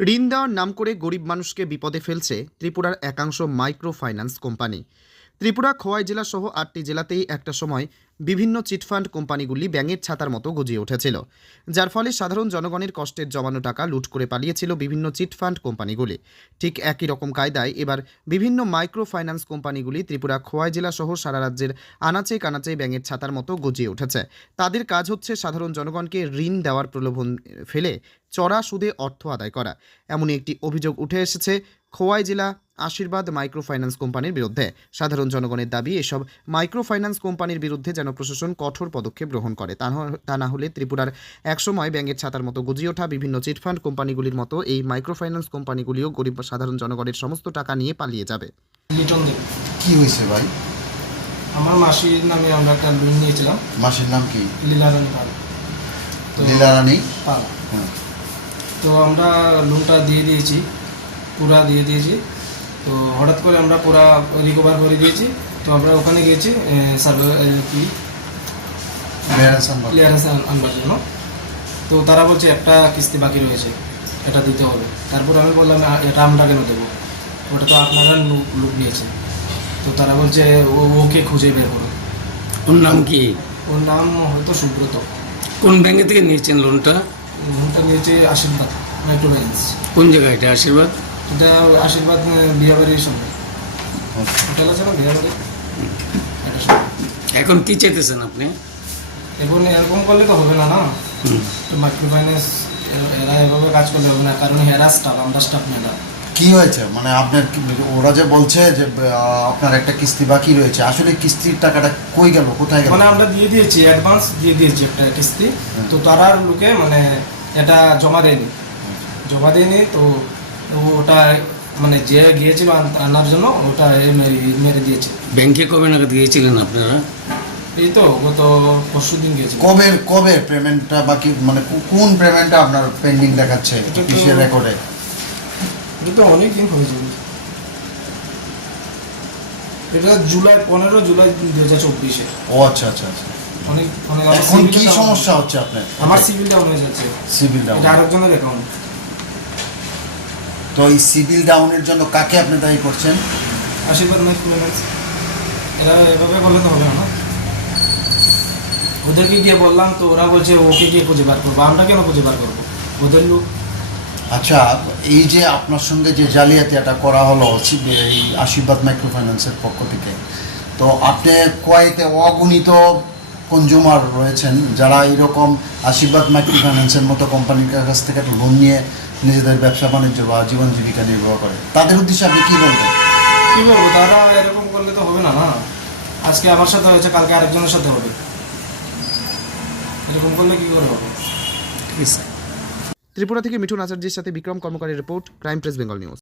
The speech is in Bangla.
ঋণ দেওয়ার নাম করে গরিব মানুষকে বিপদে ফেলছে ত্রিপুরার একাংশ micro finance company. Tripura Khowai জেলা সহ ৮টি জেলাতেই একটা সময় বিভিন্ন চিটফান্ড কোম্পানিগুলি ব্যাঙের ছাতার মতো গজিয়ে উঠেছিল, যার ফলে সাধারণ জনগণের কষ্টের জমানো টাকা লুট করে পালিয়েছিল বিভিন্ন চিটফান্ড কোম্পানিগুলি। ঠিক একই রকম কায়দায় এবার বিভিন্ন মাইক্রো ফাইন্যান্স কোম্পানিগুলি ত্রিপুরা খোয়াই জেলা সহ সারা রাজ্যের আনাচে কানাচে ব্যাঙের ছাতার মতো গজিয়ে উঠেছে। তাদের কাজ হচ্ছে সাধারণ জনগণকে ঋণ দেওয়ার প্রলোভন ফেলে চড়া সুদে অর্থ আদায় করা। এমনই একটি অভিযোগ উঠে এসেছে খোয়াই জেলা আশীর্বাদ মাইক্রো ফাইন্যান্স কোম্পানির বিরুদ্ধে। সাধারণ জনগণের দাবি, এসব মাইক্রো ফাইন্যান্স কোম্পানির বিরুদ্ধে যেন প্রশাসন কঠোর পদক্ষেপ গ্রহণ করে। তা না হলে ত্রিপুরার একসময় ব্যাঙের ছাতার মতো গজিয়ে ওঠা বিভিন্ন চিটফান্ড কোম্পানিগুলির মতো এই মাইক্রো ফাইন্যান্স কোম্পানিগুলিও গরিব সাধারণ জনগণের সমস্ত টাকা নিয়ে পালিয়ে যাবে। লিটন দেব। কি হয়েছে ভাই? আমার মাসির নামে আমরা একটা লোন নিয়েছিলাম। মাসের নাম কি? লীলারানী পাল। লীলারানী পাল। হ্যাঁ। তো আমরা লোনটা দিয়ে দিয়েছি, পুরা দিয়ে দিয়েছি। তো হঠাৎ করে আমরা পুরা রিকভার করে দিয়েছি। তো আমরা ওখানে গিয়েছি ক্লিয়ারেন্স আনবার জন্য। তো তারা বলছে একটা কিস্তি বাকি রয়েছে, এটা দিতে হবে। তারপর আমি বললাম এটা আমরা কেন দেবো, ওটা তো আপনারা লোক নিয়েছেন। তো তারা বলছে ওকে খুঁজে বের করো। ওর নাম কি? ওর নাম হয়তো সুব্রত। কোন ব্যাংকে থেকে নিয়েছেন লোনটা? লোনটা নিয়েছে আশীর্বাদ মাইক্রো ফাইন্যান্স। কোন জায়গায় এটা? আশীর্বাদ? এটা আশীর্বাদ বিয়াবাড়ির সামনে হোটেল আছে না, বিয়াবাড়ি, এটার সামনে। এখন কি চাইতেছেন আপনি? এখন এরকম করলে তো হবে না, না? তো মাইক্রো ফাইন্যান্স এরা এভাবে কাজ করলে হবে না, কারণ এরা স্টাফ, আমরা স্টাফ না। কি হয়েছে মানে আপনার ওরা যে বলছে যে আপনার একটা কিস্তি বাকি রয়েছে, আসলে কিস্তির টাকাটা কই গেল, কোথায় গেল? মানে আমরা দিয়ে দিয়েছি, অ্যাডভান্স দিয়ে দিয়েছি একটা কিস্তি। তো তারা লোকে মানে এটা জমা দেয়নি। তো ওটা মানে যে গিয়েছিল আনার জন্য ওটা মেরে দিয়েছে। ব্যাংকে কবে নাগাদ গিয়েছিলেন আপনারা? এই তো গত পরশু দিন গিয়েছি। কবে পেমেন্টটা বাকি, মানে কোন পেমেন্টটা আপনার পেন্ডিং দেখাচ্ছে অফিসিয়াল রেকর্ডে? এটা তো অনেক দিন হয়েছে, এটা 15 জুলাই 2024। ও আচ্ছা আচ্ছা আচ্ছা। অনেক এখন কি সমস্যা হচ্ছে আপনার? আমার সিভিল ডাউন হয়ে যাচ্ছে। Civil down? এটা আরেকজনের অ্যাকাউন্ট। তো এই সিভিল ডাউনের জন্য কাকে আপনি দায়ী করছেন? আশীর্বাদ মাইক্রো ফাইন্যান্স। এরা এভাবে করলে তো হবে না। ওদেরকে গিয়ে বললাম, তো ওরা বলছে ওকে গিয়ে খুঁজে বার করবো। আমরা কেন খুঁজে বার করবো? ওদের লোক। আচ্ছা, এই যে আপনার সঙ্গে যে জালিয়াতিটা করা হলো এই আশীর্বাদ মাইক্রো ফাইন্যান্সের পক্ষ থেকে, তো আপনি কয়েকটা অগণিত কনজিউমার রয়েছেন যারা এরকম আশীর্বাদ মাইক্রো ফাইন্যান্সের মতো কোম্পানির কাছ থেকে লোন নিয়ে নিজেদের ব্যবসা বাণিজ্য বা জীবন জীবিকা নির্বাহ করে, তাদের উদ্দেশ্যে আপনি কী বলবেন? কী বলবো, তারা এরকম করলে তো হবে না, না? আজকে আমার সাথে হয়েছে, কালকে আরেকজনের সাথে হবে। এরকম করলে কী করে হবে? ত্রিপুরা থেকে মিঠুন আচার্যের সাথে বিক্রম কর্মকারের report, crime press Bengal news.